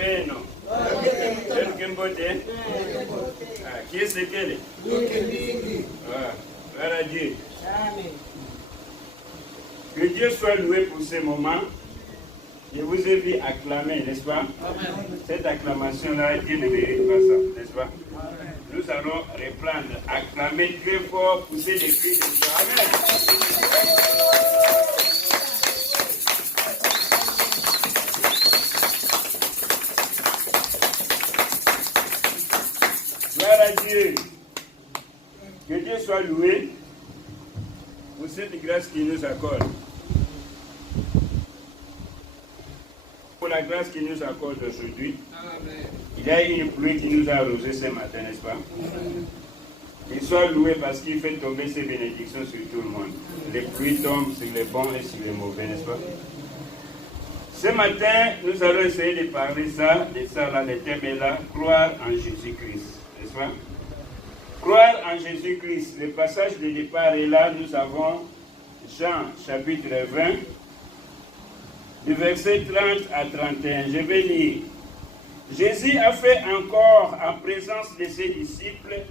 beno. Qui est-ce qu'elle est? Voilà Dieu. Que Dieu soit loué pour ces moments. Je vous ai vu acclamer, n'est-ce pas? Cette acclamation-là, Dieu ne mérite pas ça, n'est-ce pas? Nous allons reprendre, acclamer très fort, pousser des cris de joie. Amen. Gloire à Dieu. Que Dieu soit loué pour cette grâce qu'il nous accorde. Pour la grâce qu'il nous accorde aujourd'hui. Il y a une pluie qui nous a arrosé ce matin, n'est-ce pas? Il soit loué parce qu'il fait tomber ses bénédictions sur tout le monde. Les pluies tombent sur les bons et sur les mauvais, n'est-ce pas? Ce matin, nous allons essayer de parler de ça là, le thème est là, croire en Jésus-Christ, n'est-ce pas? Croire en Jésus-Christ. Le passage de départ est là, nous avons Jean chapitre 20, du verset 30 à 31. Je vais lire. Jésus a fait encore en présence de ses disciples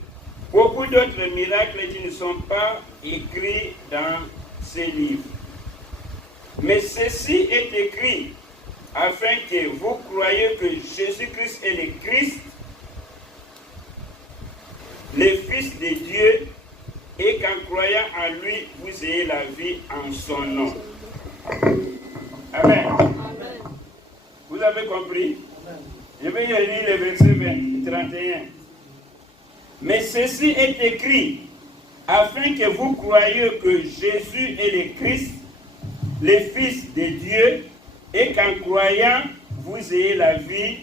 beaucoup d'autres miracles qui ne sont pas écrits dans ces livres. Mais ceci est écrit afin que vous croyiez que Jésus-Christ est le Christ, le Fils de Dieu, et qu'en croyant en lui, vous ayez la vie en son nom. Amen. Vous avez compris? Je vais lire le verset 31. Mais ceci est écrit afin que vous croyiez que Jésus est le Christ, le Fils de Dieu, et qu'en croyant, vous ayez la vie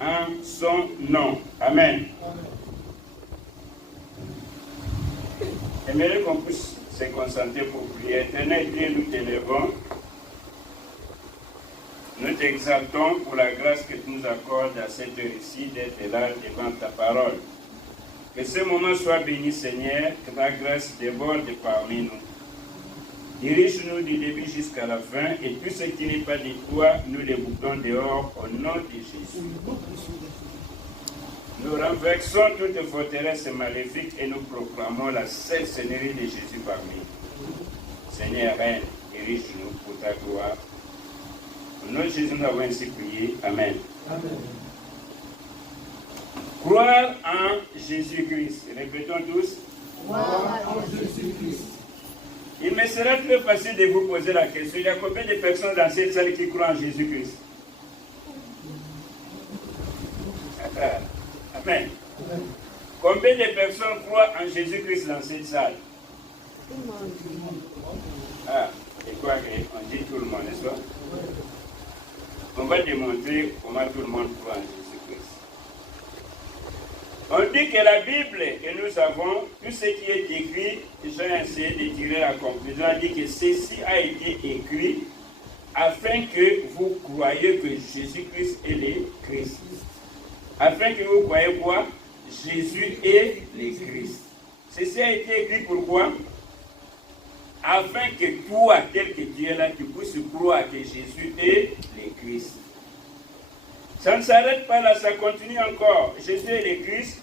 en son nom. Amen. J'aimerais qu'on puisse se concentrer pour prier. Éternel Dieu, nous t'élèvons. Nous t'exaltons pour la grâce que tu nous accordes à cette heure-ci d'être là devant ta parole. Que ce moment soit béni, Seigneur, que ta grâce déborde parmi nous. Dirige-nous du début jusqu'à la fin, et tout ce qui n'est pas de toi, nous les bouclons dehors au nom de Jésus. Nous renversons toute forteresse maléfique et nous proclamons la seule seigneurie de Jésus parmi nous. Seigneur, règne, dirige-nous pour ta gloire. Au nom de Jésus, nous avons ainsi prié. Amen. Amen. Croire en Jésus-Christ. Répétons tous. Croire en Jésus-Christ. Il me sera très facile de vous poser la question. Il y a combien de personnes dans cette salle qui croient en Jésus-Christ? Amen. Combien de personnes croient en Jésus-Christ dans cette salle? Tout le monde. Ah, et quoi? On dit tout le monde, n'est-ce pas? On va démontrer comment tout le monde croit en Jésus-Christ. On dit que la Bible que nous avons, tout ce qui est écrit, j'ai essayé de tirer la conclusion, on dit que ceci a été écrit afin que vous croyiez que Jésus-Christ est le Christ. Afin que vous croyiez quoi? Jésus est le Christ. Ceci a été écrit pourquoi? Afin que toi, tel que tu es là, tu puisses croire que Jésus est le Christ. Ça ne s'arrête pas là, ça continue encore. Jésus est le Christ,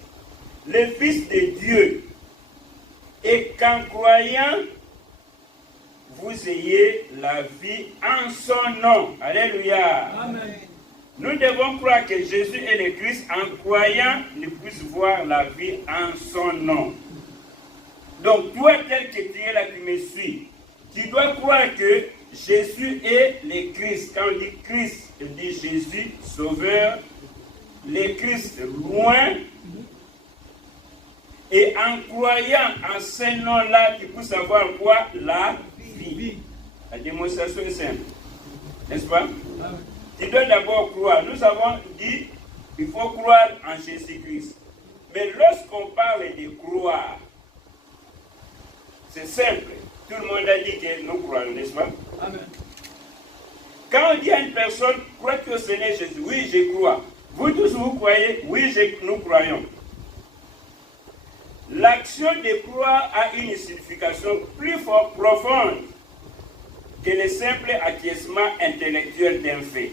le Fils de Dieu. Et qu'en croyant, vous ayez la vie en son nom. Alléluia. Amen. Nous devons croire que Jésus est le Christ. En croyant, nous puissions voir la vie en son nom. Donc, toi, tel que tu es là, qui me suis, tu dois croire que Jésus est le Christ. Quand on dit Christ, on dit Jésus, Sauveur, le Christ loin. Et en croyant en ce nom-là, tu peux savoir quoi? La vie. La démonstration est simple. N'est-ce pas? Tu dois d'abord croire. Nous avons dit qu'il faut croire en Jésus-Christ. Mais lorsqu'on parle de croire, c'est simple. Tout le monde a dit que nous croyons, n'est-ce pas? Amen. Quand on dit à une personne, crois-tu au Seigneur Jésus? Oui, je crois. Vous tous, vous croyez? Oui, nous croyons. L'action de croire a une signification plus profonde que le simple acquiescement intellectuel d'un fait.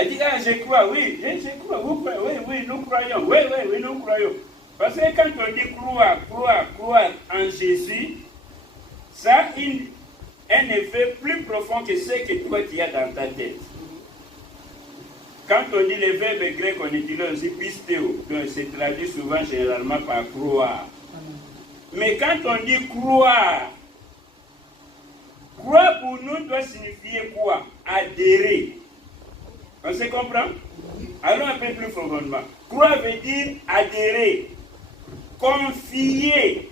Elle dit, ah, je crois, oui, je crois, vous croyez, oui, nous croyons, oui, nous croyons. Parce que quand on dit croire en Jésus, ça a un effet plus profond que ce que toi tu as dans ta tête. Quand on dit le verbe grec, on utilise aussi pistéo, donc c'est traduit souvent généralement par croire. Mais quand on dit croire pour nous doit signifier quoi? Adhérer. On se comprend? Allons un peu plus profondément. Croire veut dire adhérer, confier,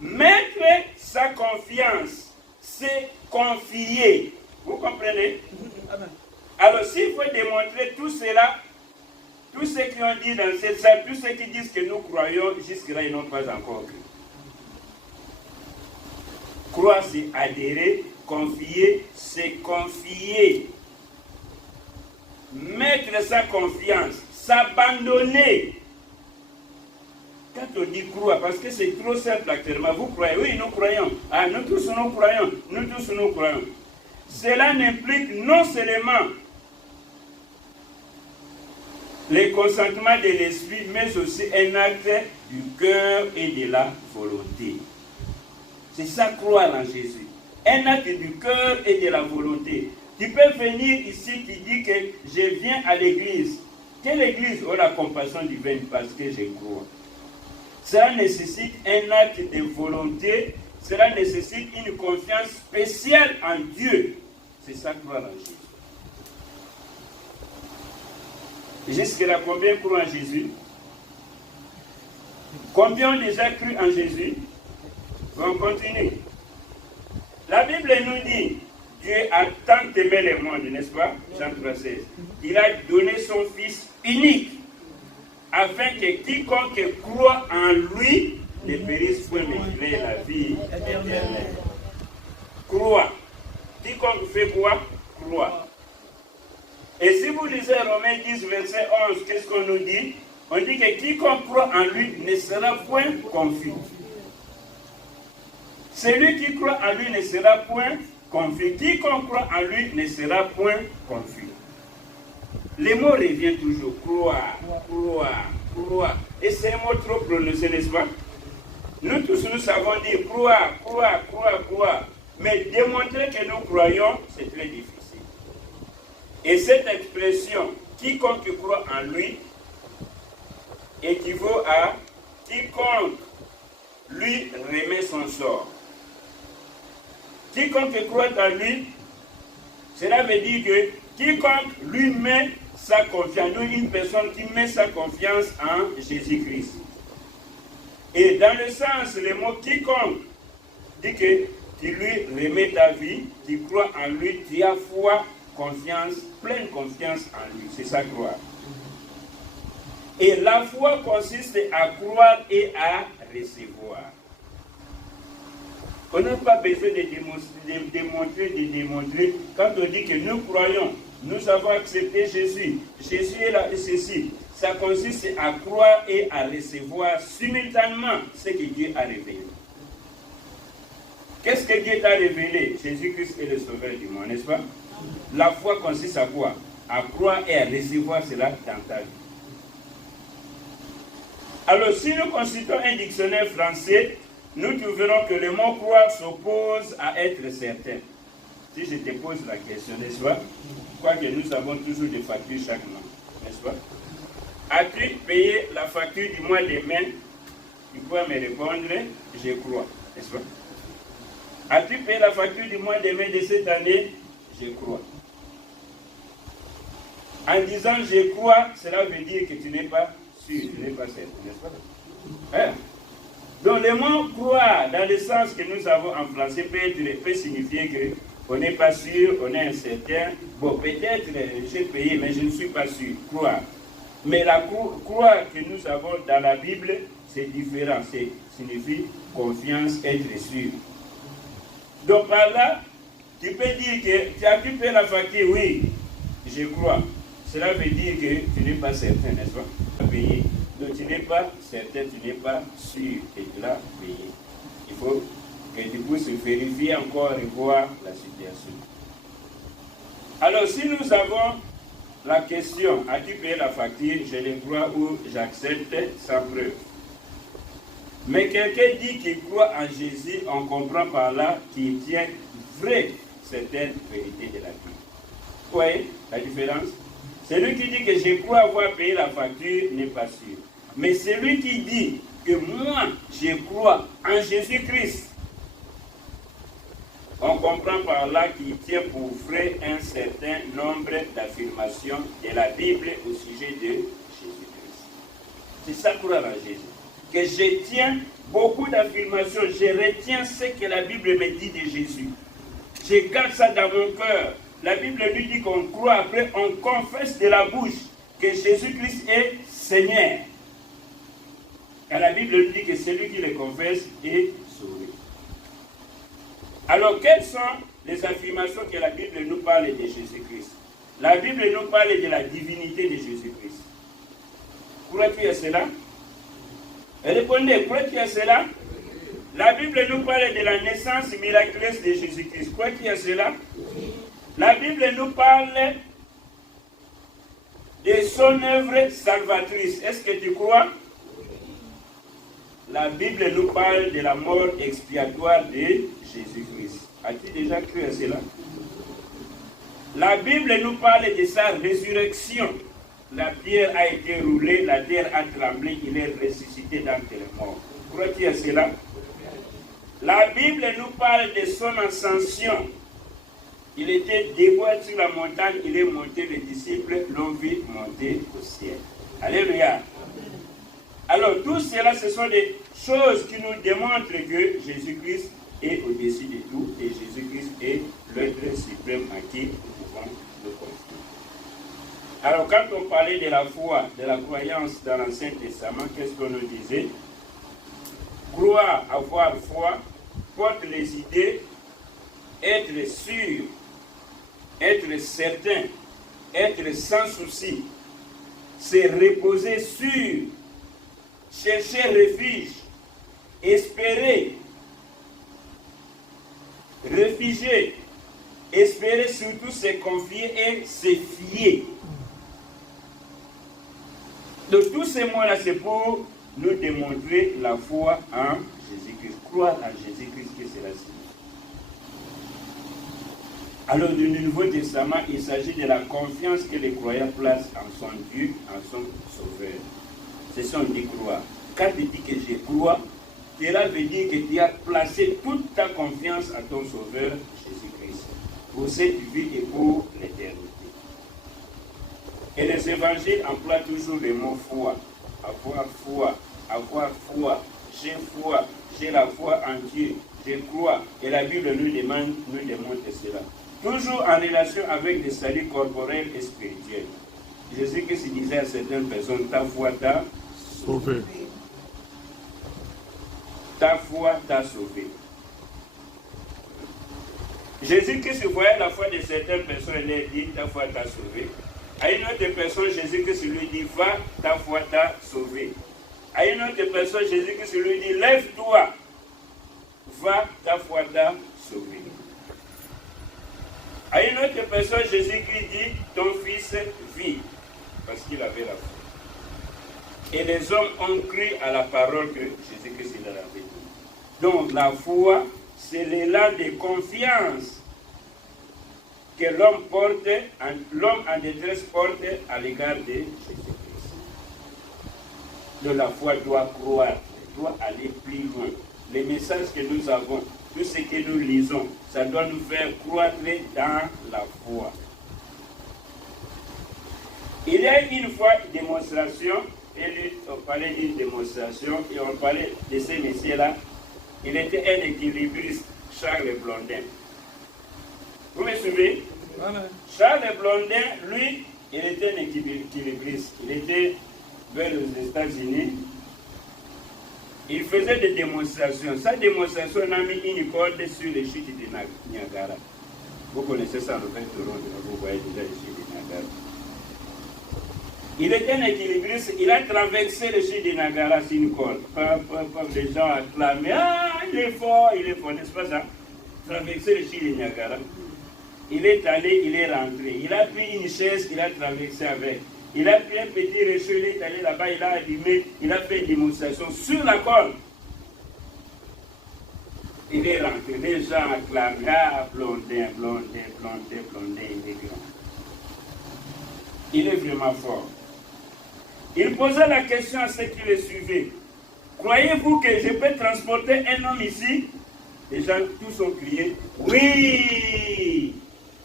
mettre sa confiance, c'est confier. Vous comprenez? Alors s'il faut démontrer tout cela, tous ceux qui ont dit dans cette salle, tous ceux qui disent que nous croyons, jusque-là ils n'ont pas encore cru. Croire c'est adhérer, confier, c'est confier. Mettre sa confiance, s'abandonner. Quand on dit croire, parce que c'est trop simple actuellement, vous croyez, oui, nous croyons. Ah, nous tous nous croyons, nous tous nous croyons. Cela n'implique non seulement le consentement de l'esprit, mais aussi un acte du cœur et de la volonté. C'est ça, croire en Jésus. Un acte du cœur et de la volonté. Tu peux venir ici, tu dis que je viens à l'église. Quelle église? Oh, la compassion divine, parce que je crois. Cela nécessite un acte de volonté, cela nécessite une confiance spéciale en Dieu. C'est ça, croire en Jésus. Jusque-là, combien croient en Jésus? Combien ont déjà cru en Jésus? On continue. La Bible nous dit, Dieu a tant aimé le monde, n'est-ce pas? Jean 3,16. Il a donné son Fils unique, afin que quiconque croit en lui ne périsse point, mais qu'il ait la vie éternelle. Croire. Quiconque fait quoi? Croire. Et si vous lisez Romains 10, verset 11, qu'est-ce qu'on nous dit? On dit que quiconque croit en lui ne sera point confus. Celui qui croit en lui ne sera point confus. Quiconque croit en lui ne sera point confus. Le mot revient toujours. Croire. Et c'est un mot trop prononcé, n'est-ce pas? Nous tous, nous savons dire croire. Mais démontrer que nous croyons, c'est très difficile. Et cette expression, quiconque croit en lui, équivaut à quiconque lui remet son sort. Quiconque croit en lui, cela veut dire que quiconque lui met sa confiance, nous une personne qui met sa confiance en Jésus-Christ. Et dans le sens, le mot quiconque dit que tu lui remets ta vie, tu crois en lui, tu as foi, confiance, pleine confiance en lui. C'est ça croire. Et la foi consiste à croire et à recevoir. On n'a pas besoin de démontrer. Quand on dit que nous croyons, nous avons accepté Jésus. Jésus est là et ceci. Ça consiste à croire et à recevoir simultanément ce que Dieu a révélé. Qu'est-ce que Dieu t'a révélé? Jésus-Christ est le sauveur du monde, n'est-ce pas? La foi consiste à quoi? À croire et à recevoir cela dans ta vie. Alors, si nous consultons un dictionnaire français, nous trouverons que le mot croire s'oppose à être certain. Si je te pose la question, n'est-ce pas? Quoique nous avons toujours des factures chaque mois, n'est-ce pas? As-tu payé la facture du mois de mai? Tu peux me répondre, je crois, n'est-ce pas? As-tu payé la facture du mois de mai de cette année? Je crois. En disant je crois, cela veut dire que tu n'es pas sûr, tu n'es pas certain, n'est-ce pas? Hein? Donc le mot croire, dans le sens que nous avons en français, peut signifier qu'on n'est pas sûr, on est incertain. Bon, peut-être j'ai payé, mais je ne suis pas sûr. Croire. Mais la croire que nous avons dans la Bible, c'est différent. Ça signifie confiance, être sûr. Donc par là, tu peux dire que tu as pu payer la facture, oui, je crois. Cela veut dire que tu n'es pas certain, n'est-ce pas? Payer. Donc tu n'es pas certain, tu n'es pas sûr que tu l'as payé. Il faut que tu puisses vérifier encore et voir la situation. Alors si nous avons la question, as-tu payé la facture? Je le crois ou j'accepte sans preuve. Mais quelqu'un dit qu'il croit en Jésus, on comprend par là qu'il tient vrai certaines vérités de la Bible. Vous voyez la différence? Celui qui dit que je crois avoir payé la facture n'est pas sûr. Mais celui qui dit que moi, je crois en Jésus-Christ, on comprend par là qu'il tient pour vrai un certain nombre d'affirmations de la Bible au sujet de Jésus-Christ. C'est ça, croire en Jésus. Que je tiens beaucoup d'affirmations, je retiens ce que la Bible me dit de Jésus. Je garde ça dans mon cœur. La Bible lui dit qu'on croit, après on confesse de la bouche que Jésus-Christ est Seigneur. Et la Bible lui dit que celui qui le confesse est sauvé. Alors, quelles sont les affirmations que la Bible nous parle de Jésus-Christ? La Bible nous parle de la divinité de Jésus-Christ. Crois-tu à cela? Répondez, crois-tu à cela? La Bible nous parle de la naissance miraculeuse de Jésus-Christ. Crois-tu à cela? La Bible nous parle de son œuvre salvatrice. Est-ce que tu crois? La Bible nous parle de la mort expiatoire de Jésus-Christ. As-tu déjà cru à cela? La Bible nous parle de sa résurrection. La pierre a été roulée, la terre a tremblé, il est ressuscité d'entre les morts. Crois-tu à cela? La Bible nous parle de son ascension. Il était debout sur la montagne, il est monté, les disciples l'ont vu monter au ciel. Alléluia. Alors, tout cela, ce sont des choses qui nous démontrent que Jésus-Christ est au-dessus de tout et Jésus-Christ est l'être suprême à qui nous pouvons nous confier. Alors, quand on parlait de la foi, de la croyance dans l'Ancien Testament, qu'est-ce qu'on nous disait? Croire, avoir foi, porte les idées, être sûr, être certain, être sans souci, se reposer sur, chercher refuge, espérer, réfugier, espérer surtout se confier et se fier. Donc tous ces mots-là, c'est pour nous démontrer la foi en Jésus-Christ. Croire en Jésus-Christ, que cela signifie. Alors, du Nouveau Testament, il s'agit de la confiance que les croyants placent en son Dieu, en son Sauveur. C'est ça, on dit croire. Quand tu dis que je crois, cela veut dire que tu as placé toute ta confiance à ton Sauveur, Jésus-Christ, pour cette vie et pour l'éternité. Et les évangiles emploient toujours le mot foi. Avoir foi, j'ai la foi en Dieu, je crois. Et la Bible nous démontre cela. Toujours en relation avec le salut corporel et spirituel. Jésus-Christ disait à certaines personnes, ta foi t'a sauvé. Ta foi t'a sauvé. Jésus-Christ voyait la foi de certaines personnes et leur dit, ta foi t'a sauvé. À une autre personne, Jésus-Christ lui dit, va, ta foi t'a sauvé. À une autre personne, Jésus-Christ lui dit, lève-toi, va, ta foi t'a sauvé. À une autre personne, Jésus-Christ dit, ton fils vit, parce qu'il avait la foi. Et les hommes ont cru à la parole que Jésus-Christ leur avait dit. Donc la foi, c'est l'élan de confiance que l'homme en détresse porte à l'égard de Jésus-Christ. Donc la foi doit croire, doit aller plus loin. Les messages que nous avons, tout ce que nous lisons, ça doit nous faire croître dans la foi. Il y a une fois une démonstration, et on parlait d'une démonstration, et on parlait de ce monsieur-là. Il était un équilibriste, Charles Blondin. Vous me suivez? Charles Blondin, lui, il était un équilibriste. Il était vers les États-Unis. Il faisait des démonstrations. Sa démonstration, on a mis une corde sur les chutes de Niagara. Vous connaissez ça, le 20 euros, vous voyez déjà les chutes de Niagara. Il était un équilibriste, il a traversé les chutes de Niagara sur une corde. Les gens acclamaient, ah, il est fort, n'est-ce pas ça? Traverser les chutes de Niagara. il est allé, il est rentré. Il a pris une chaise, il a traversé avec. Il a pris un petit réchaud, il est allé là-bas, il a allumé, il a fait une démonstration sur la corde. Il est rentré, les gens acclament, ah, Blondin, Blondin, Blondin, Blondin, il est grand. Il est vraiment fort. Il posait la question à ceux qui le suivaient. Croyez-vous que je peux transporter un homme ici? Les gens tous ont crié, oui!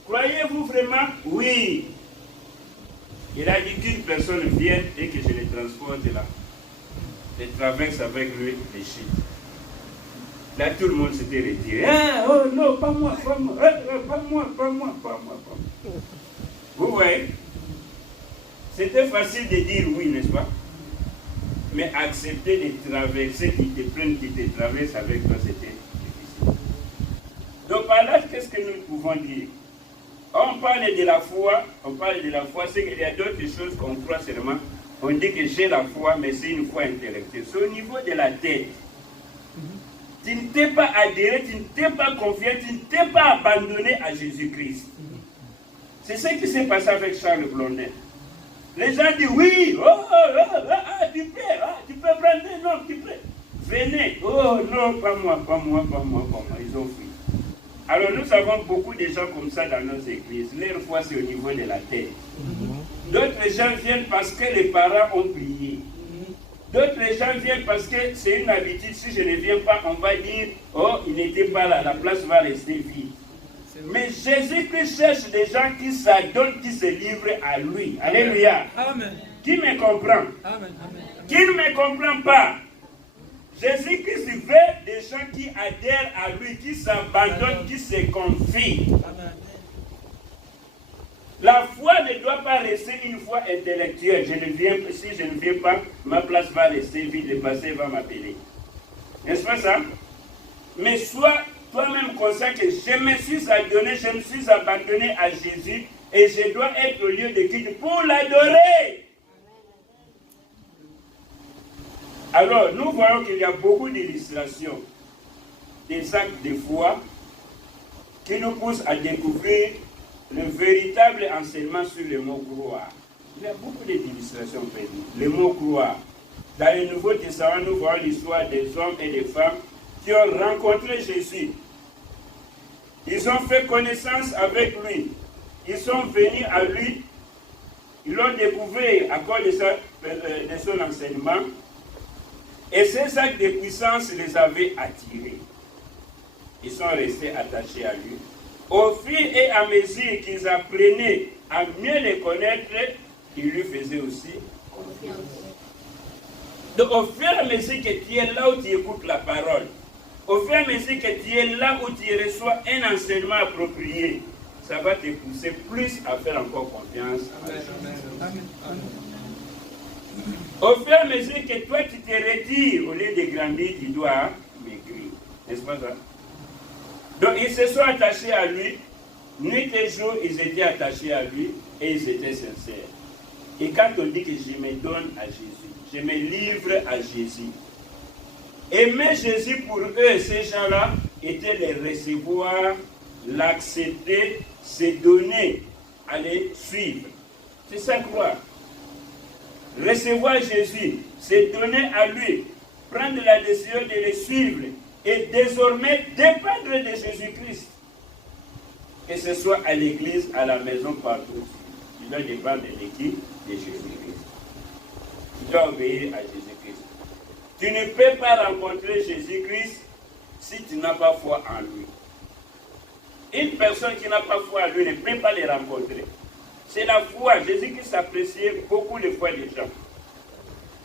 Croyez-vous vraiment? Oui! Il a dit qu'une personne vienne et que je le transporte là. Je traverse avec lui les chutes. Là, tout le monde s'était retiré. Ah, oh non, pas moi, pas moi, pas moi, pas moi, pas moi, pas moi. Vous voyez? C'était facile de dire oui, n'est-ce pas? Mais accepter de traverser, qui te prennent, qui te traversent avec toi, c'était difficile. Donc par là, qu'est-ce que nous pouvons dire? On parle de la foi, c'est qu'il y a d'autres choses qu'on croit seulement. On dit que j'ai la foi, mais c'est une foi intellectuelle. C'est au niveau de la tête. Tu ne t'es pas adhéré, tu ne t'es pas confié, tu ne t'es pas abandonné à Jésus-Christ. C'est ce qui s'est passé avec Charles Blondin. Les gens disent oui, tu peux prendre, non, tu peux. Venez, oh non, pas moi, pas moi, pas moi, pas moi. Ils ont fui. Alors nous avons beaucoup de gens comme ça dans nos églises. Leur foi c'est au niveau de la tête. D'autres gens viennent parce que les parents ont prié. D'autres gens viennent parce que c'est une habitude. Si je ne viens pas, on va dire, oh, il n'était pas là, la place va rester vide. Mais Jésus-Christ cherche des gens qui s'adonnent, qui se livrent à lui. Alléluia. Amen. Qui me comprend? Amen. Qui ne me comprend pas? Jésus-Christ veut des gens qui adhèrent à lui, qui s'abandonnent, qui se confient. Amen. La foi ne doit pas rester une foi intellectuelle. Si je ne viens pas, ma place va rester vide, le passé va m'appeler. N'est-ce pas ça? Mais sois toi-même conscient que je me suis adonné, je me suis abandonné à Jésus et je dois être au lieu de culte pour l'adorer. Alors, nous voyons qu'il y a beaucoup d'illustrations des actes de foi qui nous poussent à découvrir le véritable enseignement sur le mot croire. Il y a beaucoup d'illustrations prévues. Le mot croire. Dans le Nouveau Testament, nous voyons l'histoire des hommes et des femmes qui ont rencontré Jésus. Ils ont fait connaissance avec lui. Ils sont venus à lui. Ils l'ont découvert à cause de son enseignement. Et ces actes de puissance les avaient attirés. Ils sont restés attachés à lui. Au fur et à mesure qu'ils apprenaient à mieux les connaître, ils lui faisaient aussi confiance. Donc au fur et à mesure que tu es là où tu écoutes la parole, au fur et à mesure que tu es là où tu reçois un enseignement approprié, ça va te pousser plus à faire encore confiance à Jésus. Au fur et à mesure que toi tu te retires, au lieu de grandir, tu dois maigrir. N'est-ce pas ça? Donc ils se sont attachés à lui, nuit et jour ils étaient attachés à lui et ils étaient sincères. Et quand on dit que je me donne à Jésus, je me livre à Jésus. Aimer Jésus pour eux, ces gens-là, était les recevoir, l'accepter, se donner, aller suivre. C'est ça croire. Recevoir Jésus, se donner à lui, prendre la décision de le suivre et désormais dépendre de Jésus-Christ. Que ce soit à l'église, à la maison, partout. Tu dois dépendre de l'équipe de Jésus-Christ. Tu dois obéir à Jésus-Christ. Tu ne peux pas rencontrer Jésus-Christ si tu n'as pas foi en lui. Une personne qui n'a pas foi en lui ne peut pas le rencontrer. C'est la foi. Jésus-Christ appréciait beaucoup les foi des gens.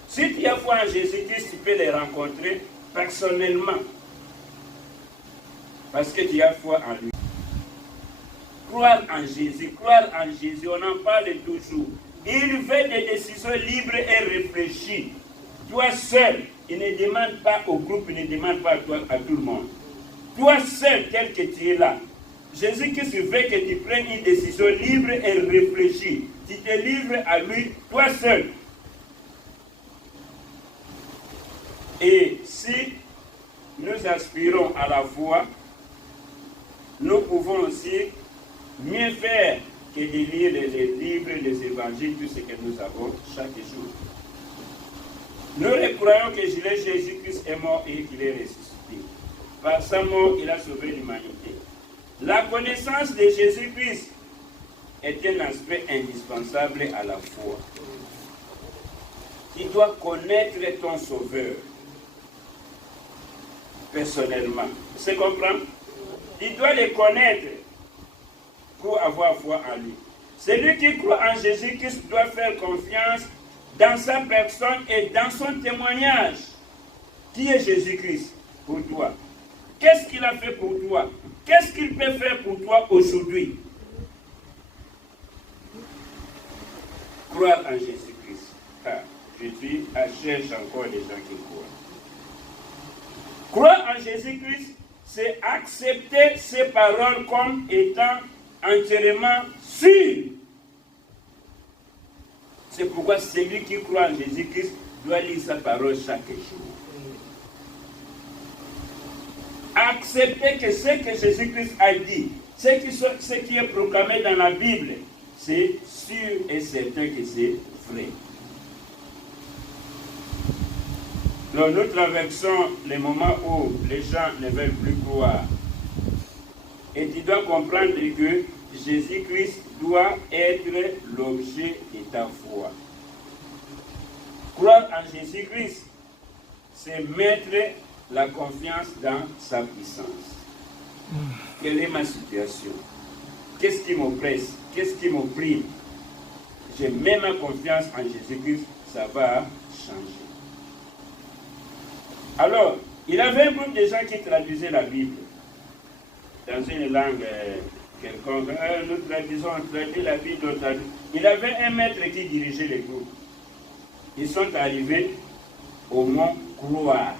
Si tu as foi en Jésus-Christ, tu peux les rencontrer personnellement. Parce que tu as foi en lui. Croire en Jésus, on en parle toujours. Il veut des décisions libres et réfléchies. Toi seul, il ne demande pas au groupe, il ne demande pas à tout le monde. Toi seul, tel que tu es là. Jésus-Christ veut que tu prennes une décision libre et réfléchie. Tu te livres à lui, toi seul. Et si nous aspirons à la foi, nous pouvons aussi Mieux faire que de lire les livres, les évangiles, tout ce que nous avons chaque jour. Nous croyons que Jésus-Christ est mort et qu'il est ressuscité. Par sa mort, il a sauvé l'humanité. La connaissance de Jésus-Christ est un aspect indispensable à la foi. Tu dois connaître ton Sauveur personnellement. Tu comprends? Tu dois le connaître pour avoir foi en lui. Celui qui croit en Jésus-Christ doit faire confiance dans sa personne et dans son témoignage. Qui est Jésus-Christ pour toi? Qu'est-ce qu'il a fait pour toi? Qu'est-ce qu'il peut faire pour toi aujourd'hui? Croire en Jésus-Christ. Car je cherche encore des gens qui croient. Croire en Jésus-Christ, c'est accepter ses paroles comme étant entièrement sûres. C'est pourquoi celui qui croit en Jésus-Christ doit lire sa parole chaque jour. Accepter que ce que Jésus-Christ a dit, ce qui est proclamé dans la Bible, c'est sûr et certain que c'est vrai. Donc nous traversons les moments où les gens ne veulent plus croire. Et tu dois comprendre que Jésus-Christ doit être l'objet de ta foi. Croire en Jésus-Christ, c'est mettre la confiance dans sa puissance. Quelle est ma situation? Qu'est-ce qui m'oppresse? Qu'est-ce qui m'opprime? Je mets ma confiance en Jésus-Christ, ça va changer. Alors, il avait un groupe de gens qui traduisaient la Bible dans une langue quelconque. Nous traduisons, on traduit la Bible. Il avait un maître qui dirigeait le groupe. Ils sont arrivés au mot croire.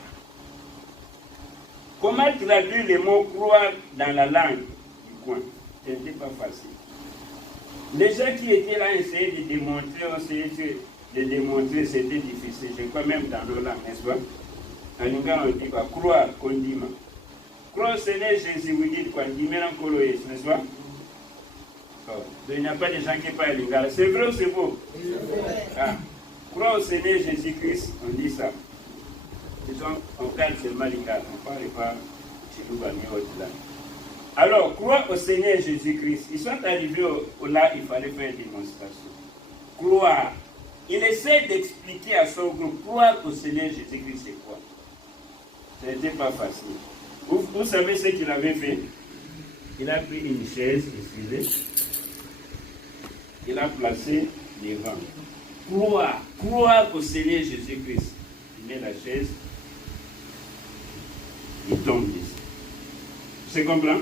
Comment traduire le mot croire dans la langue du coin? Ce n'était pas facile. Les gens qui étaient là essayaient de démontrer, c'était difficile. Je crois même dans nos langues, n'est-ce pas? En lingala on dit quoi? Croire, condima. Croire, c'est né Jésus, vous dites quoi? Dimera koloïs, n'est-ce pas? Donc, il n'y a pas de gens qui parlent lingala. C'est vrai ou c'est faux? Ah. Croire au Seigneur Jésus-Christ, on dit ça. Disons, on parle seulement lingala, on ne parle pas Chilouba ni autre là. Alors, croire au Seigneur Jésus-Christ. Ils sont arrivés là, il fallait faire une démonstration. Croire. Il essaie d'expliquer à son groupe, croire au Seigneur Jésus-Christ, c'est quoi? Ce n'était pas facile. Vous savez ce qu'il avait fait? Il a pris une chaise, il a placé devant. Croire au Seigneur Jésus-Christ. Il met la chaise, il tombe ici. Tu comprends?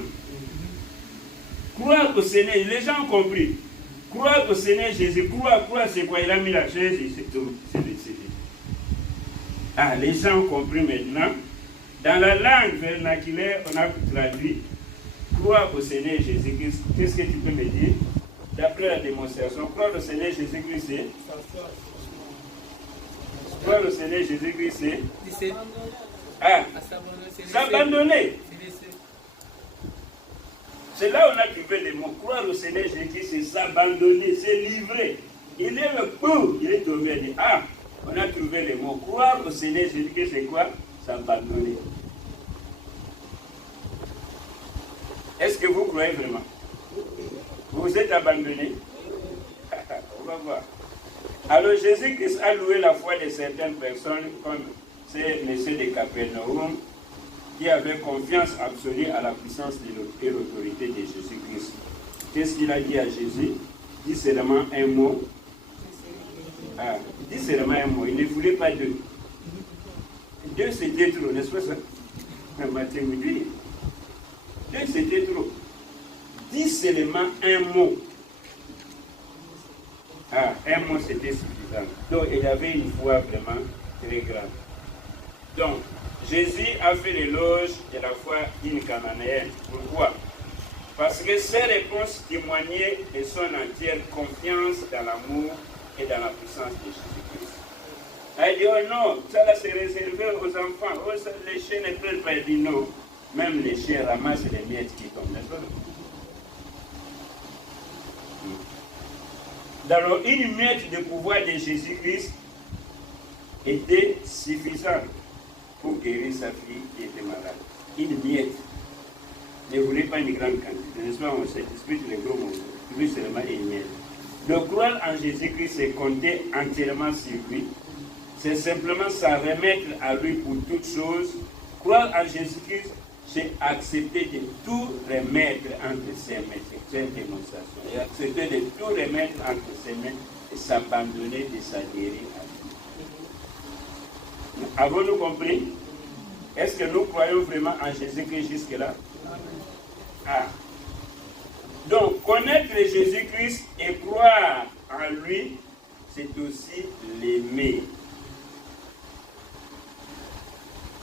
Croire au Seigneur, les gens ont compris. Croire au Seigneur Jésus, croire, c'est quoi? Il a mis la chaise, il s'est tombé. Ah, les gens ont compris maintenant. Dans la langue vernaculaire, on a traduit croire au Seigneur Jésus-Christ. Qu'est-ce que tu peux me dire? D'après la démonstration, croire au Seigneur Jésus-Christ, c'est? Croire au Seigneur Jésus-Christ, c'est? Ah, s'abandonner. C'est là où on a trouvé le mot. Croire au Seigneur Jésus-Christ, c'est s'abandonner, c'est livrer. Il est le pou, il est tombé. Il dit, ah, on a trouvé le mot. Croire au Seigneur Jésus-Christ, c'est quoi? S'abandonner. Est-ce que vous croyez vraiment? Vous êtes abandonné? On va voir. Alors Jésus-Christ a loué la foi de certaines personnes, comme ces messieurs de Capernaum, qui avaient confiance absolue à la puissance et l'autorité de Jésus-Christ. Qu'est-ce qu'il a dit à Jésus? Dis seulement un mot. Ah, dis seulement un mot. Il ne voulait pas deux. Deux, c'était trop, n'est-ce pas ça? Matthieu vous dit. Deux, c'était trop. Dis seulement un mot. Ah, un mot, c'était suffisant. Donc, il avait une foi vraiment très grande. Donc, Jésus a fait l'éloge de la foi d'une Cananéenne. Pourquoi? Parce que ses réponses témoignaient de son entière confiance dans l'amour et dans la puissance de Jésus-Christ. Elle dit, oh non, ça là c'est réservé aux enfants. Oh, ça, les chiens ne peuvent pas. Elle dit non. Même les chiens ramassent les miettes qui tombent, n'est-ce pas? Alors, une miette de pouvoir de Jésus-Christ était suffisante pour guérir sa fille qui était malade. Une miette. Ne voulez pas une grande quantité. N'est-ce pas, on s'explique les gros mots. Plus seulement une miette. Donc, croire en Jésus-Christ, c'est compter entièrement sur lui. C'est simplement s'en remettre à lui pour toutes choses. Croire en Jésus-Christ, c'est accepter de tout remettre entre ses mains. C'est une démonstration. Et accepter de tout remettre entre ses mains et s'abandonner de s'adhérer à lui. Avons-nous compris? Est-ce que nous croyons vraiment en Jésus-Christ jusque-là? Ah. Donc, connaître Jésus-Christ et croire en lui, c'est aussi l'aimer.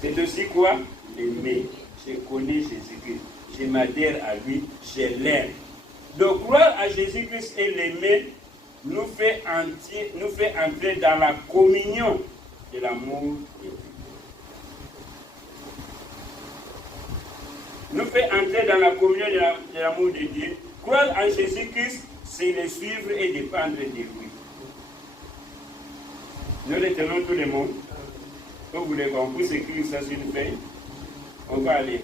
C'est aussi quoi? L'aimer. Je connais Jésus-Christ. Je m'adhère à lui. Je l'aime. Donc, croire à Jésus-Christ et l'aimer nous fait entrer dans la communion de l'amour de Dieu. Nous fait entrer dans la communion de l'amour de Dieu. Croire en Jésus-Christ, c'est le suivre et dépendre de lui. Nous retenons tout le monde. Vous voulez qu'on puisse écrire ça sur une feuille? On va aller.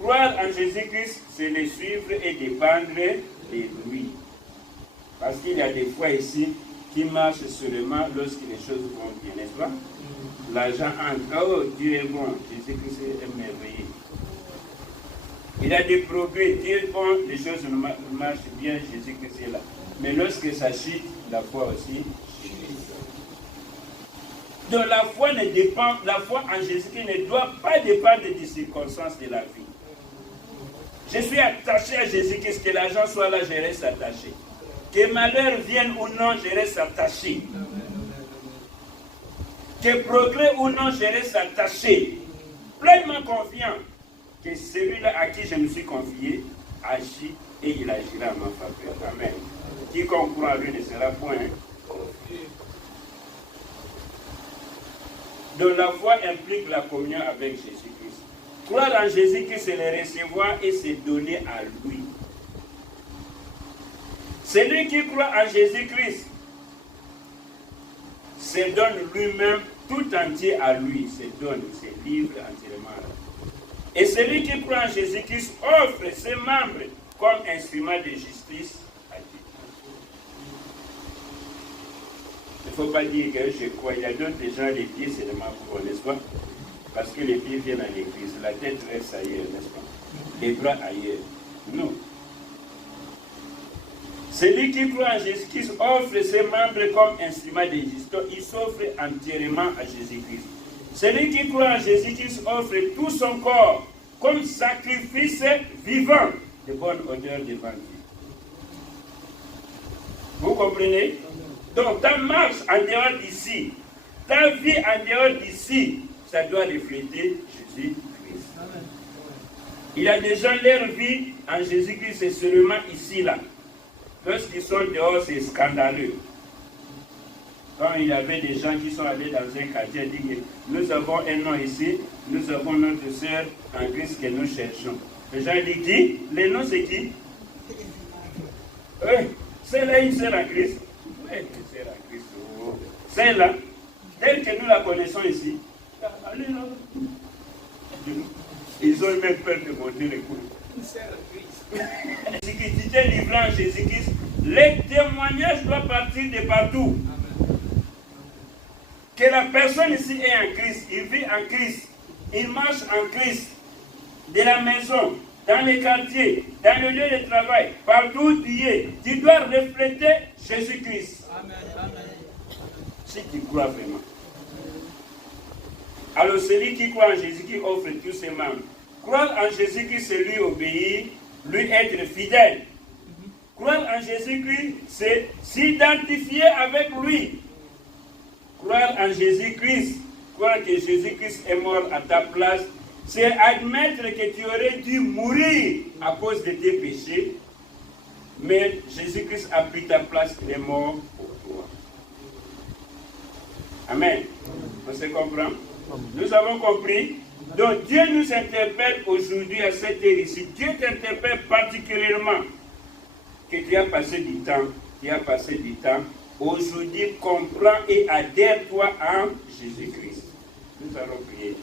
Croire en Jésus-Christ, c'est le suivre et dépendre de lui. Parce qu'il y a des fois ici qui marchent seulement lorsque les choses vont bien, n'est-ce pas? L'argent entre. Oh, Dieu est bon. Jésus-Christ est merveilleux. Il a des progrès. Dieu est bon. Les choses marchent bien. Jésus-Christ est là. Mais lorsque ça chute, la foi aussi chute. Donc la foi en Jésus-Christ ne doit pas dépendre des circonstances de la vie. Je suis attaché à Jésus-Christ, que l'argent soit là, je reste attaché. Que malheur vienne ou non, je reste attaché. Que progrès ou non, je reste attaché. Pleinement confiant que celui-là à qui je me suis confié agit et il agira à ma faveur. Amen. Quiconque croit à lui ne sera point confus. Donc la foi implique la communion avec Jésus-Christ. Croire en Jésus-Christ, c'est le recevoir et se donner à lui. Celui qui croit en Jésus-Christ se donne lui-même tout entier à lui, se donne, se livre entièrement à lui. Et celui qui croit en Jésus-Christ offre ses membres comme instrument de justice à Dieu. Il ne faut pas dire que je crois. Il y a d'autres gens, les pieds, c'est le pour, n'est-ce pas? Parce que les pieds viennent à l'église. La tête reste ailleurs, n'est-ce pas? Les bras ailleurs. Non. Celui qui croit en Jésus-Christ offre ses membres comme instrument de justice. Il s'offre entièrement à Jésus-Christ. Celui qui croit en Jésus-Christ offre tout son corps comme sacrifice vivant de bonne odeur devant Dieu. Vous comprenez? Donc ta marche en dehors d'ici, ta vie en dehors d'ici, ça doit refléter Jésus-Christ. Il y a des gens, leur vie en Jésus-Christ, c'est seulement ici, là. Lorsqu'ils sont dehors, c'est scandaleux. Quand il y avait des gens qui sont allés dans un quartier, ils disent que nous avons un nom ici, nous avons notre sœur en Christ que nous cherchons. Les gens disent qui? Les noms c'est qui? C'est là une sœur en Christ. Oui, une sœur en Christ. Oh. C'est là, telle que nous la connaissons ici. Allez là. Ils ont même peur de monter les coups. Une sœur en Christ. Jésus-Christ, livrant Jésus-Christ, les témoignages doivent partir de partout. Que la personne ici est en Christ, il vit en Christ, il marche en Christ, de la maison, dans les quartiers, dans le lieu de travail, partout où tu es, tu dois refléter Jésus-Christ. Amen. Amen. Si tu crois vraiment. Alors celui qui croit en Jésus-Christ offre tous ses membres. Croire en Jésus-Christ, c'est lui obéir, lui être fidèle. Croire en Jésus-Christ, c'est s'identifier avec lui. Croire en Jésus-Christ, croire que Jésus-Christ est mort à ta place, c'est admettre que tu aurais dû mourir à cause de tes péchés, mais Jésus-Christ a pris ta place, il est mort pour toi. Amen. On se comprend? Nous avons compris. Donc Dieu nous interpelle aujourd'hui à cette heure ici. Dieu t'interpelle particulièrement. que tu as passé du temps, aujourd'hui comprends et adhère-toi en Jésus-Christ. Nous allons prier.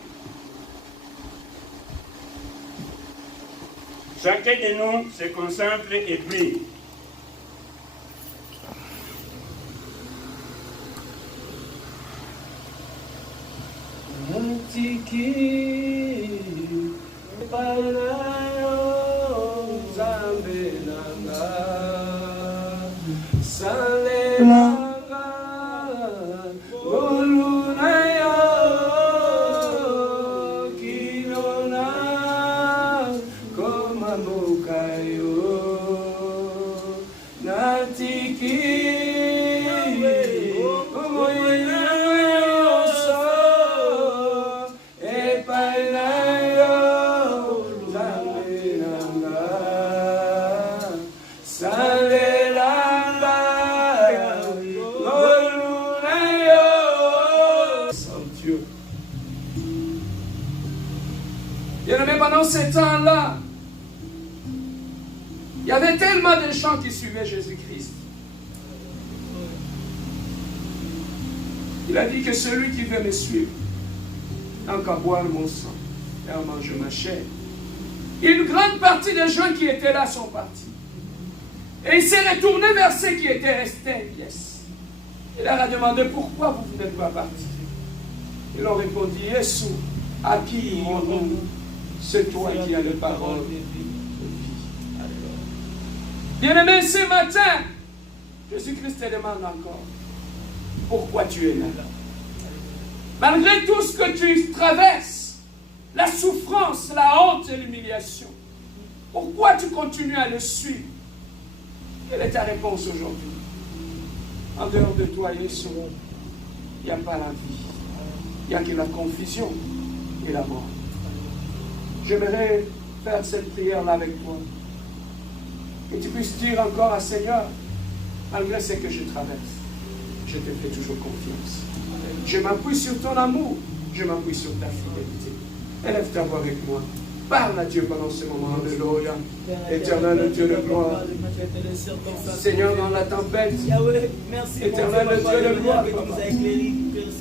Chacun de nous se concentre et prie. Pendant ces temps-là, il y avait tellement de gens qui suivaient Jésus-Christ. Il a dit que celui qui veut me suivre n'a qu'à boire mon sang et à manger ma chair. Une grande partie des gens qui étaient là sont partis. Et il s'est retourné vers ceux qui étaient restés. Yes. Il leur a demandé pourquoi vous n'êtes pas partis. Ils ont répondu, Jésus, à qui irons-nous? C'est toi qui as les paroles de vie. Bien-aimé, ce matin, Jésus-Christ te demande encore, pourquoi tu es là? Malgré tout ce que tu traverses, la souffrance, la honte et l'humiliation, pourquoi tu continues à le suivre? Quelle est ta réponse aujourd'hui? En dehors de toi, Jésus, il n'y a pas la vie. Il n'y a que la confusion et la mort. J'aimerais faire cette prière-là avec toi. Que tu puisses dire encore à Seigneur, malgré ce que je traverse, je te fais toujours confiance. Je m'appuie sur ton amour, je m'appuie sur ta fidélité. Élève ta voix avec moi. Parle à Dieu pendant ce moment. Alléluia. Éternel Dieu de gloire. Seigneur, dans la tempête. Éternel Dieu de gloire.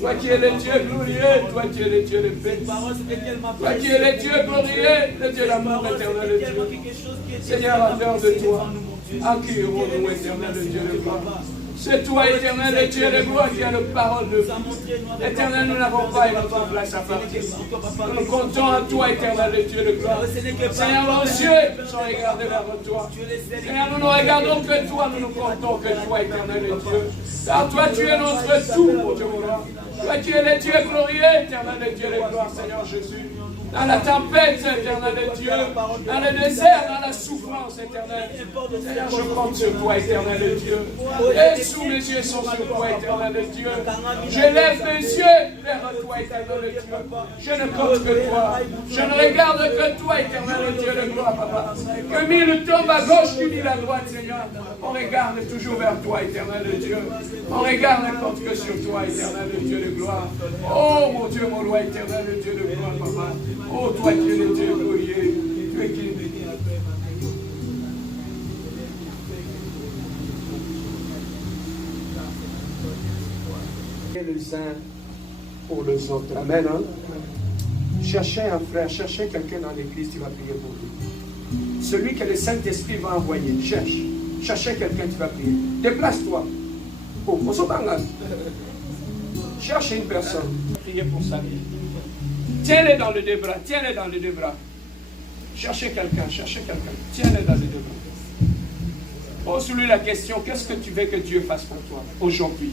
Toi qui es le Dieu glorieux, toi qui es le Dieu de paix. Toi qui es le Dieu glorieux, le Dieu d'amour éternel de Dieu. Seigneur, en dehors de toi, à qui irons-nous, éternel Dieu de gloire? C'est toi, éternel, le Dieu de gloire, qui a la parole de vie. Éternel, nous n'avons pas une autre place à partir. Nous comptons en toi, éternel, le Dieu de gloire. Seigneur, nos yeux sont regardés vers toi. Seigneur, nous ne regardons que toi, nous ne comptons que toi, éternel, le Dieu. Car toi, tu es notre tout, mon Dieu, toi, tu es le Dieu glorieux, éternel, le Dieu de gloire, Seigneur Jésus. Dans la tempête, éternel de Dieu, dans le désert, dans la souffrance, éternel. Seigneur, je compte sur toi, éternel de Dieu. Et sous mes yeux sont sur toi, éternel de Dieu. Je lève mes yeux vers toi, éternel de Dieu. Je ne compte que toi. Je ne regarde que toi, éternel de Dieu de gloire, papa. Que mille tombent à gauche, tu dis à droite, Seigneur. On regarde toujours vers toi, éternel de Dieu. On regarde ne compte que sur toi, éternel de Dieu de gloire. Oh, mon Dieu, mon roi, éternel de Dieu de gloire, papa. Oh, toi qui es le Dieu glorieux, tu es qui est béni. Les uns pour les autres. Amen. Hein? Cherchez un frère, cherchez quelqu'un dans l'église, tu vas prier pour lui. Celui que le Saint-Esprit va envoyer, cherche. Cherchez quelqu'un, tu vas prier. Déplace-toi. Oh, on s'en parle. Cherche une personne. Priez pour sa vie. Tiens-les dans les deux bras, tiens-les dans les deux bras. Cherchez quelqu'un, tiens-les dans les deux bras. Pose-lui la question, qu'est-ce que tu veux que Dieu fasse pour toi aujourd'hui?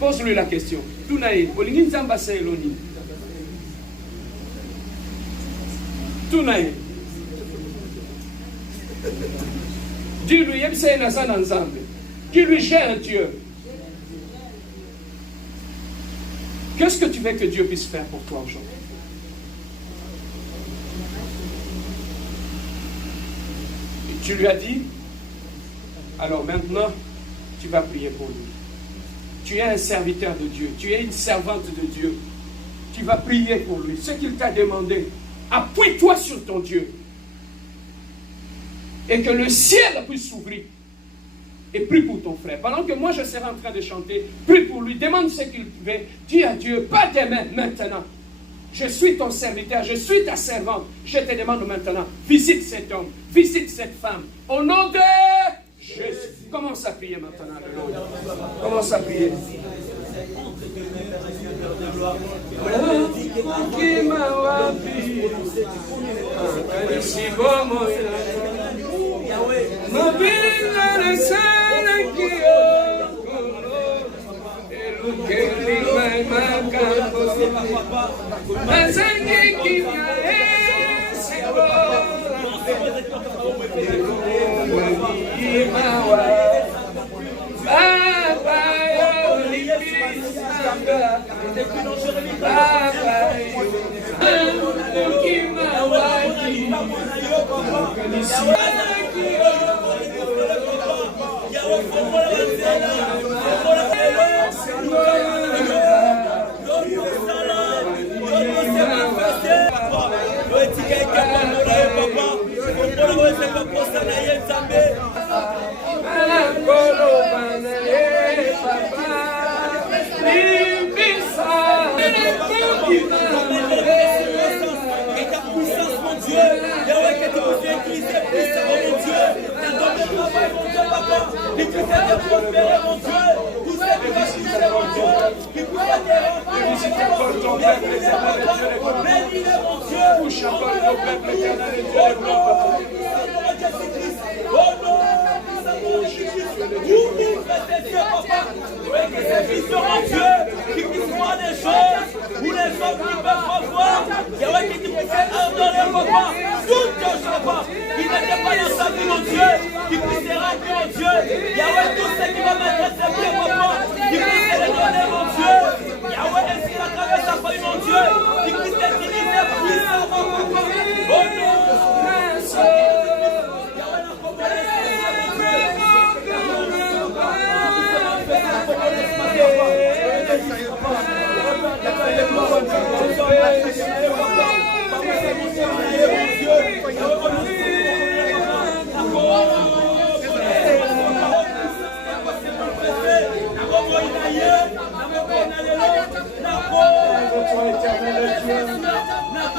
Pose-lui la question. Tunaï, Bolingin Zamba Sailoni. Tunaï. Dis-lui, Yemse Nazan ensemble. Dis-lui, j'ai un Dieu. Qu'est-ce que tu veux que Dieu puisse faire pour toi aujourd'hui? Et tu lui as dit, alors maintenant, tu vas prier pour lui. Tu es un serviteur de Dieu, tu es une servante de Dieu. Tu vas prier pour lui. Ce qu'il t'a demandé, appuie-toi sur ton Dieu. Et que le ciel puisse s'ouvrir. Et prie pour ton frère. Pendant que moi je serai en train de chanter, prie pour lui, demande ce qu'il veut. Dis à Dieu, pas demain, maintenant. Je suis ton serviteur, je suis ta servante. Je te demande maintenant, visite cet homme, visite cette femme. Au nom de Jésus. Commence à prier maintenant. Commence à prier.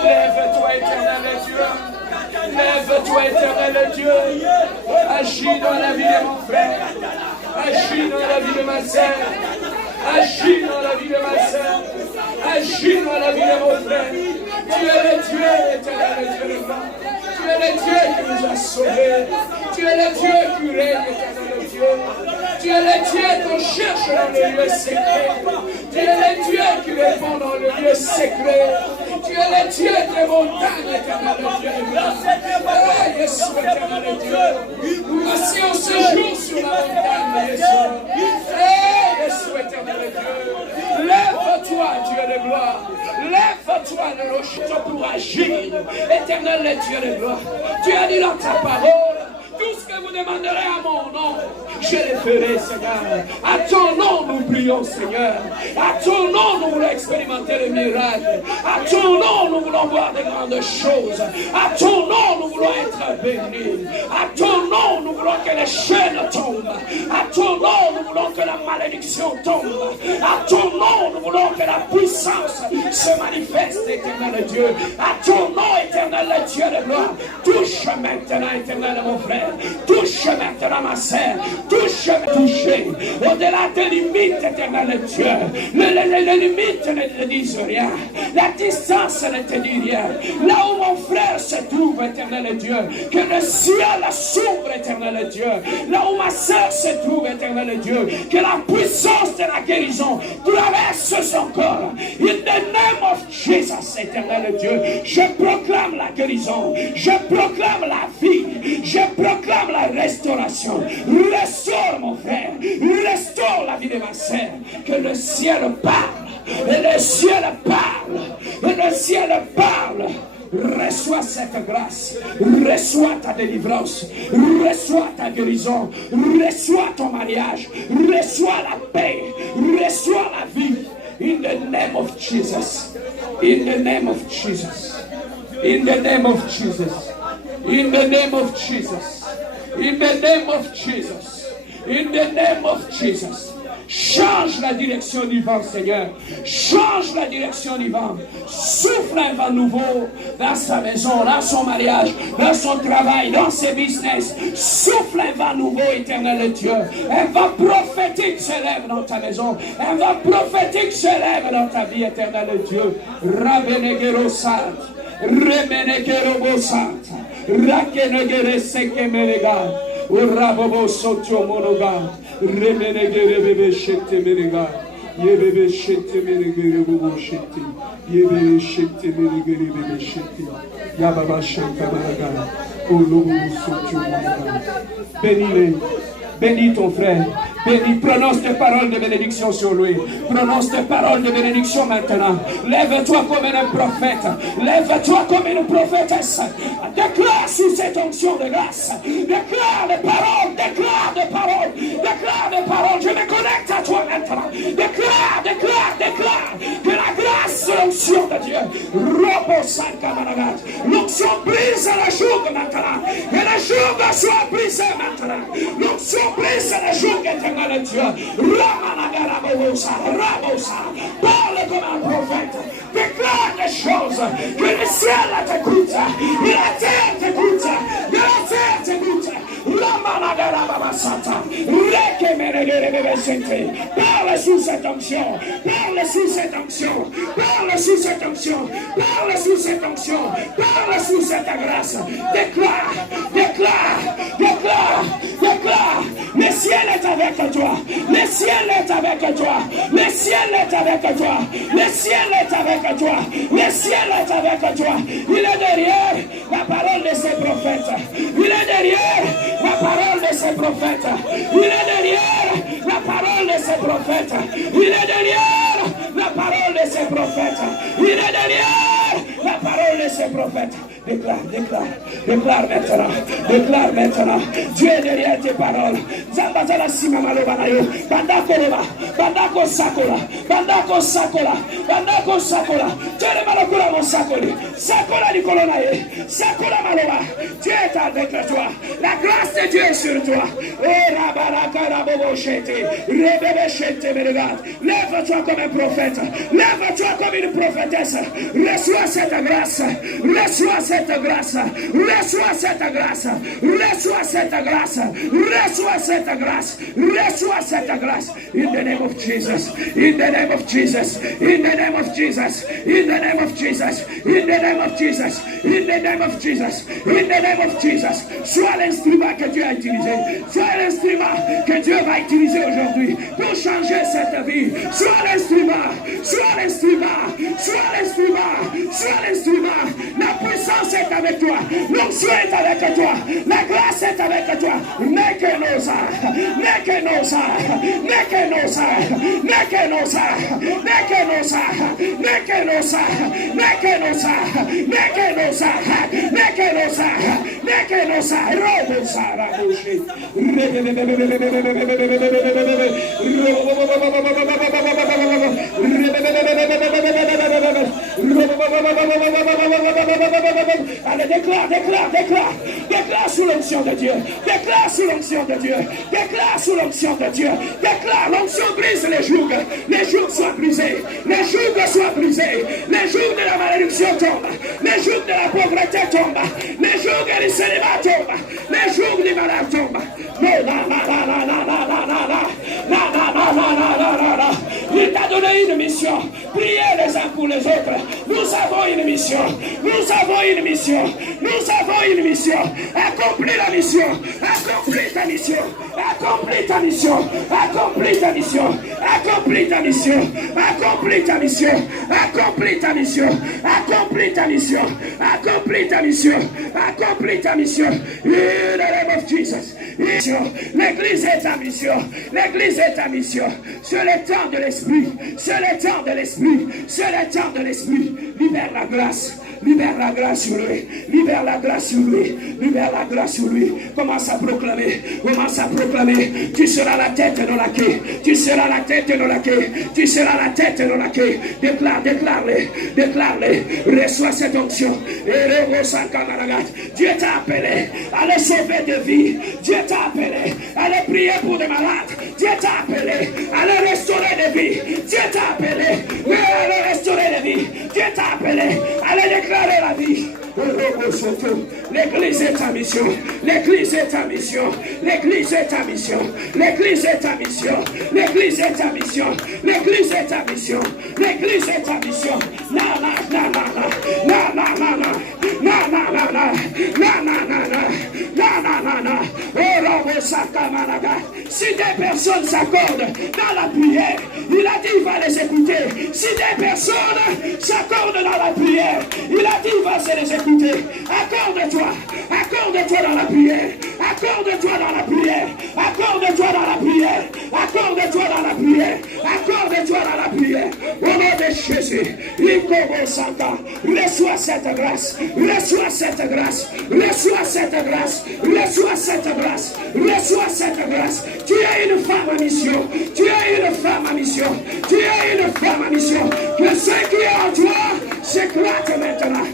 Lève-toi, éternel Dieu. Lève-toi, éternel Dieu. Agis dans la vie de mon frère. Agis dans la vie de ma sœur. Agis dans la vie de ma sœur. Agis dans la vie de mon frère. Tu es le Dieu, éternel Dieu de gloire. Tu es le Dieu qui nous a sauvés. Tu es le Dieu qui règne, éternel Dieu. Tu es le Dieu qu'on cherche dans le lieu secret. Tu es le Dieu qui répond dans le lieu secret. Tu es le Dieu des montagnes, éternel Dieu. Oh, Jésus, éternel Dieu. Voici on se joue sur la montagne, Jésus. Oh, Jésus, éternel Dieu. Lève-toi, Dieu de gloire. Lève-toi, le rocher, pour agir. Éternel Dieu de gloire. Tu as dit dans ta parole. Tout ce que vous demanderez à mon nom, je le ferai, Seigneur. À ton nom, nous prions, Seigneur. À ton nom, nous voulons expérimenter le miracle. À ton nom, nous voulons voir de grandes choses. À ton nom, nous voulons être bénis. À ton nom, nous voulons que les chaînes tombent. À ton nom, nous voulons que la malédiction tombe. À ton nom, nous voulons que la puissance se manifeste, éternel Dieu. À ton nom, éternel Dieu de gloire. Touche maintenant, éternel mon frère. Touche maintenant ma sœur. Touche. Au-delà des limites, éternel Dieu. Les limites ne te disent rien. La distance ne te dit rien. Là où mon frère se trouve, éternel Dieu. Que le ciel s'ouvre, éternel Dieu. Là où ma sœur se trouve, éternel Dieu. Que la puissance de la guérison traverse son corps. In the name of Jesus, éternel Dieu. Je proclame la guérison. Je proclame la vie. Je proclame la restauration. Restaure mon frère. Restaure la vie de ma sœur. Que le ciel parle. Et le ciel parle. Et le ciel parle. Reçois cette grâce. Reçois ta délivrance. Reçois ta guérison. Reçois ton mariage. Reçois la paix. Reçois la vie. In the name of Jesus. In the name of Jesus. In the name of Jesus. In the name of Jesus. In the name of Jesus. In the name of Jesus. Change la direction du vent, Seigneur. Change la direction du vent. Souffle un vent nouveau dans sa maison, dans son mariage, dans son travail, dans ses business. Souffle un vent nouveau, éternel Dieu. Un vent prophétique se lève dans ta maison. Un vent prophétique se lève dans ta vie, éternel Dieu. Rabenegero Sant. Remenegero Bosant. Rakenegere Sekemerega. Urabobo Sotio Monoga. Remenegere bebe shete menega. Ye bebe shete menegere bobo shete. Ye bebe shete menegere bebe shete. Ya baba shete managa. Olobo Sotio Monoga. Bénis-les. Bénis ton frère. Bénis, prononce des paroles de bénédiction sur lui. Prononce des paroles de bénédiction maintenant. Lève-toi comme un prophète. Lève-toi comme une prophétesse. Déclare sous cette onction de grâce. Déclare des paroles. Déclare des paroles. Déclare des paroles. Je me connecte à toi maintenant. Déclare, déclare, déclare. Que la grâce de l'onction de Dieu. L'onction brise le joug maintenant. Que le joug soit brisé maintenant. L'onction brise le joug éternel. Dieu, parle comme un prophète, déclare des choses, que le ciel t'écoute, et la terre t'écoute, et la terre t'écoute. Parle sous cette onction, parle sous cette onction, parle sous cette onction, parle sous cette onction, parle sous cette grâce. Déclare, déclare, déclare, déclare. Le ciel est avec toi. Le ciel est avec toi. Le ciel est avec toi. Le ciel est avec toi. Le ciel est avec toi. Il est derrière la parole de ses prophètes. Il est derrière la parole de ses prophètes. Il est derrière la parole de ses prophètes. Il est derrière la parole de ses prophètes. Il est derrière la parole de ses prophètes. Déclare, déclare, déclare maintenant. Déclare maintenant. Dieu est derrière tes paroles. Zambatala simama lobanayo. Bandako leba. Bandako sakola. Bandako sakola. Bandako sakola. Tele malokula mon sakoli. Sakola nikolonaye. Sakola maloba. Dieu est avec toi. La grâce de Dieu est sur toi. Lève-toi comme un prophète. Lève-toi comme une prophétesse. Reçois cette grâce. Reçois cette grâce. Reçois cette grâce. Reçois cette grâce. Reçois cette grâce. Reçois cette grâce. In the name of Jesus. In the name of Jesus. In the name of Jesus. In the name of Jesus. In the name of Jesus. In the name of Jesus. In the name of Jesus. Sois l'instrument que Dieu a utilisé. Sois l'instrument que Dieu va utiliser aujourd'hui pour changer cette vie. Sois l'instrument. Sois l'instrument. Sois l'instrument. Sois l'instrument. La puissance est avec toi. L'onction est avec toi. La grâce est avec toi. N'est que nos arts. N'est que nos arts. N'est que nos arts. N'est que nos arts. N'est que nos arts. N'est que nos arts. N'est que nos arts. N'est que nos arts. N'est que nos arts. N'est que nos arts. Robo Sara Bouché. Allez, déclare, déclare, déclare. Déclare sous l'onction de Dieu. Déclare sous l'onction de Dieu. Déclare sous l'onction de Dieu. Déclare, l'onction brise les jougs. Les jougs soient brisés. Les jougs soient brisés. Les jougs de la malédiction tombent. Les jougs de la pauvreté tombent. Les jougs du célibat tombent. Les jougs du malheur tombent. Il t'a donné une mission. Priez les uns pour les autres. Nous avons une mission. Nous avons une mission. Nous avons une mission. Accomplis la mission. Accomplis ta mission. Accomplis ta mission. Accomplis ta mission. Accomplis ta mission. Accomplis ta mission. Accomplis ta mission. Accomplis ta mission. Accomplis ta mission. Accomplis ta mission. In the name of Jesus. L'église est ta mission. L'église est ta mission. Sur le temps de l'esprit. Sur le temps de l'esprit. Sur le temps de l'esprit. Libère la grâce. Libère la grâce sur lui. Libère la grâce sur lui. Libère la grâce sur lui. Commence à proclamer. Commence à proclamer. Tu seras la tête et non la queue. Tu seras la tête et non la queue. Tu seras la tête et non la queue. Déclare-les. Déclare-les. Reçois cette onction. Dieu t'a appelé à les sauver de vie. Dieu t'a appelé à les prier pour des malades. Dieu t'a appelé à les restaurer de vie. Dieu t'a appelé à les restaurer de vie. Dieu t'a appelé à les déclarer la vie. L'église est ta mission. L'église est ta mission. L'église est ta mission. L'église est ta mission. L'église est ta mission. L'église est ta mission. L'église est ta mission. Si des personnes s'accordent dans la prière, il a dit il va les écouter. Si des personnes s'accordent dans la prière, il a dit il va se les écouter. Accorde-toi dans la prière. Accorde-toi dans la prière. Accorde-toi dans la prière. Accorde-toi dans la prière. Accorde-toi dans la prière. Au nom de Jésus, reçois cette grâce. Reçois cette grâce. Reçois cette grâce. Reçois cette grâce. Reçois cette grâce. Tu es une femme à mission. Tu es une femme à mission. Tu es une femme à mission. Que ce qui est en toi s'éclate maintenant.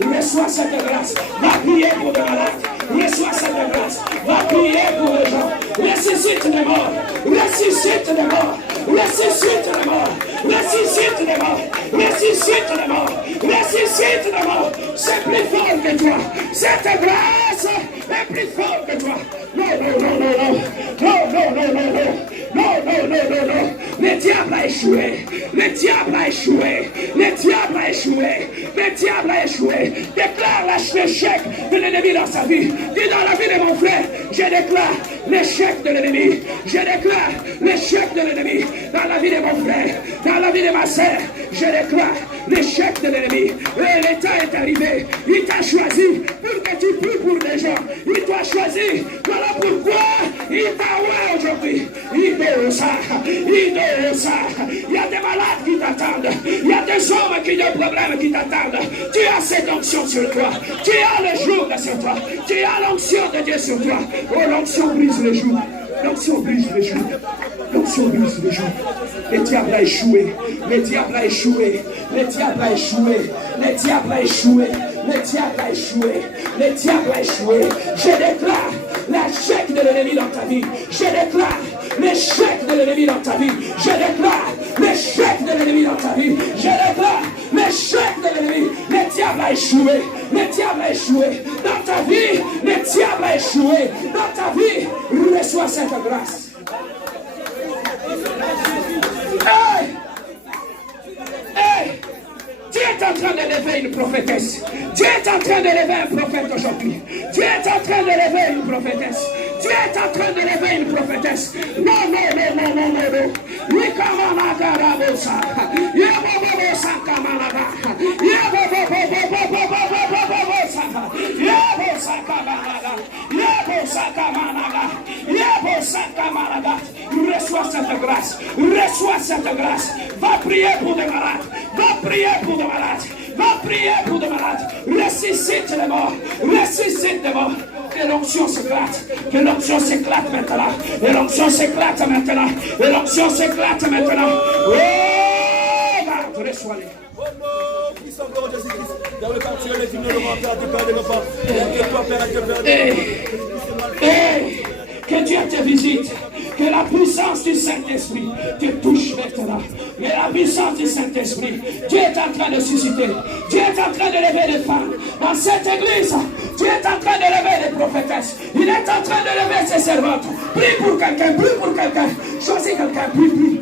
Reçois cette grâce. Va prier pour les malades. Reçois cette grâce. Va prier pour les gens. Ressuscite les morts. Ressuscite les morts. Ressuscite les morts. Ressuscite les morts. Ressuscite les morts. Ressuscite les morts. C'est plus fort que toi. Cette grâce est plus fort que toi. Non. Le diable a échoué. Le diable a échoué. Le diable a échoué. Le diable a échoué. Déclare l'échec de l'ennemi dans sa vie. Dis dans la vie de mon frère, je déclare l'échec de l'ennemi. Je déclare l'échec de l'ennemi dans la vie de mon frère, dans la vie de ma sœur. Je déclare l'échec de l'ennemi. L'état est arrivé. Il t'a choisi pour que tu pries pour des gens. Il t'a choisi. Voilà pourquoi il t'a oué aujourd'hui. Il doit ça. Il y a des malades qui t'attendent. Il y a des hommes qui ont des problèmes qui t'attendent. Tu as cette onction sur toi. Tu as le jour sur toi. Tu as l'onction de Dieu sur toi. Oh, l'onction brise les jours. L'onction brise les jours. L'onction brise les jours. Le diable a échoué. Le diable a échoué. Le diable a échoué. Le diable a échoué. Le diable a échoué. Le diable a échoué. Je déclare l'échec de l'ennemi dans ta vie. Je déclare l'échec de l'ennemi dans ta vie. Je déclare l'échec de l'ennemi dans ta vie. Je déclare l'échec de l'ennemi. Le diable a échoué. Le diable a échoué. Dans ta vie, le diable a échoué. Dans ta vie, reçois cette grâce. Hey! Hey! Dieu est en train d'élever une prophétesse. Dieu est en train d'élever un prophète aujourd'hui. Dieu est en train d'élever une prophétesse. Dieu est en train d'élever une prophétesse. Non. Reçois cette grâce. Reçois cette grâce. Va prier pour des malades. Va prier pour des malades. Va prier pour des malades. Ressuscite les morts. Ressuscite les morts. Que l'onction s'éclate. Que l'onction s'éclate maintenant. Que l'onction s'éclate maintenant. Que l'onction s'éclate maintenant. Oh, reçois-les. Que Dieu te visite. Que la puissance du Saint-Esprit te touche maintenant. Mais la puissance du Saint-Esprit, Dieu est en train de susciter. Dieu est en train de lever des femmes. Dans cette église, Dieu est en train de lever des prophétesses. Il est en train de lever ses servantes. Prie pour quelqu'un, prie pour quelqu'un. Choisis quelqu'un, prie.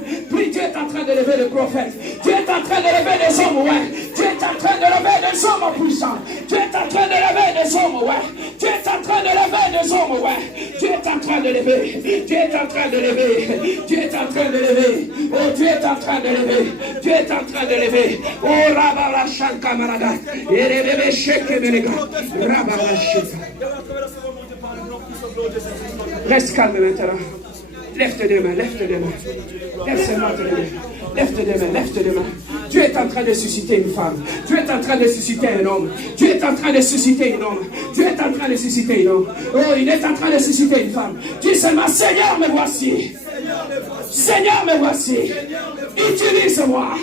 Dieu est en train de lever des prophètes. Dieu est en train de lever des hommes, ouais. Dieu est en train de lever des hommes puissants. Dieu est en train de lever des hommes, ouais. Dieu est en train de lever des hommes, ouais. Dieu est en train de lever. Dieu est en train de lever. Dieu est en train de lever. Oh, Dieu est en train de lever. Dieu est en train de lever. Oh, Rabala Shankamaraga. Et les bébés chèques Bénéga. Rabala Sheka. Reste calme maintenant. Lève tes deux mains, lève tes deux mains. Lève seulement tes deux mains. Lève tes deux mains, lève tes deux mains. Dieu est en train de susciter une femme. Dieu est en train de susciter un homme. Dieu est en train de susciter un homme. Dieu est en train de susciter un homme. Oh, il est en train de susciter une femme. Dis seulement, Seigneur, me voici. Seigneur, me voici. Utilise-moi.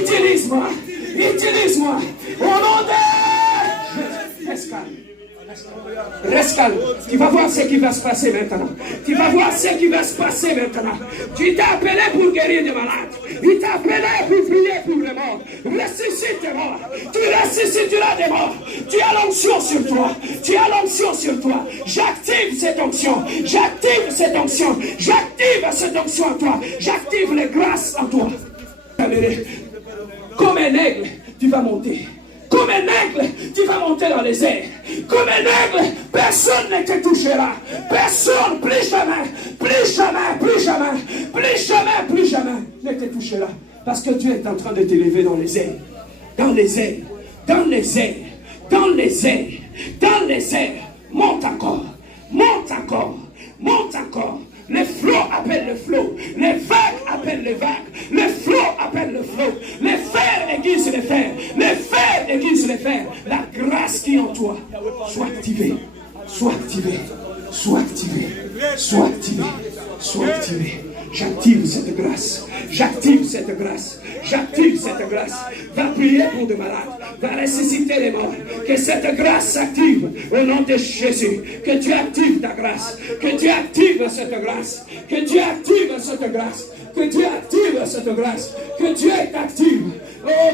Utilise-moi. Utilise-moi. Au nom de... Reste calme. Reste calme. Tu vas voir ce qui va se passer maintenant. Tu vas voir ce qui va se passer maintenant. Tu t'es appelé pour guérir des malades. Il t'a appelé pour prier pour les morts. Ressuscite tes morts. Tu ressusciteras des morts. Tu as l'onction sur toi. Tu as l'onction sur toi. J'active cette onction. J'active cette onction. J'active cette onction en toi. J'active les grâces en toi. Comme un aigle, tu vas monter. Comme un aigle, tu vas monter dans les airs. Comme un aigle, personne ne te touchera. Personne, plus jamais, plus jamais, plus jamais, plus jamais, plus jamais ne te touchera. Parce que Dieu est en train de t'élever dans les airs. Dans les airs, dans les airs, dans les airs, dans les airs. Monte encore, monte encore, monte encore. Les flots appellent le flot. Les vagues appellent les vagues. Les flots appellent le flot. Les fers aiguisent les fers. Les fers aiguisent les fers. La grâce qui est en toi soit activée. Soit activée. Soit activée. Soit activée. Soit activée. J'active cette grâce. J'active cette grâce. J'active cette grâce. Va prier pour de malades. Va ressusciter les morts. Que cette grâce s'active au nom de Jésus. Que tu actives ta grâce. Que tu actives cette grâce. Que tu actives cette grâce. Que tu actives cette grâce. Que Dieu t'active. Oh,